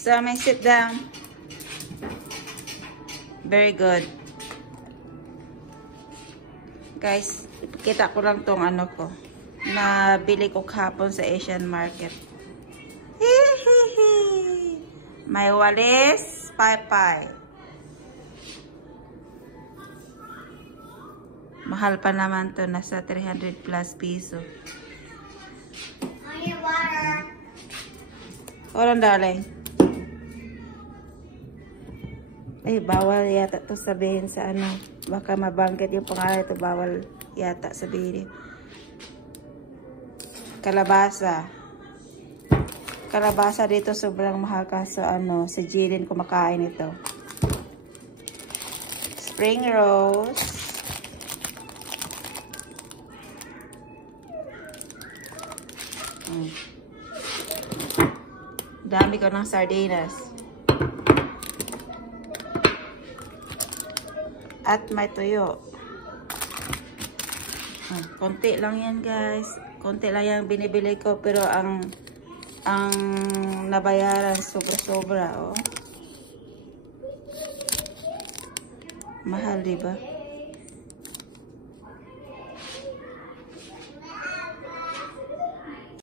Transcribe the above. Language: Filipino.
So, may sit down. Very good. Guys, kita ko lang tong ano ko. Nabili ko kahapon sa Asian market. May walis, paypay. Mahal pa naman to, nasa 300 plus piso. Hold on, darling. Ay, bawal yata to sabihin sa ano. Baka mabangkit yung pangalan ito. Bawal yata sabihin. Kalabasa. Kalabasa dito sobrang mahal, kaso ano, si Jillian kumakain ito. Spring rose. Dami ko ng sardinas. At may tuyo. Konti lang yan, guys. Konti lang yung binibili ko, pero ang nabayaran sobra-sobra, oh. Mahal, diba?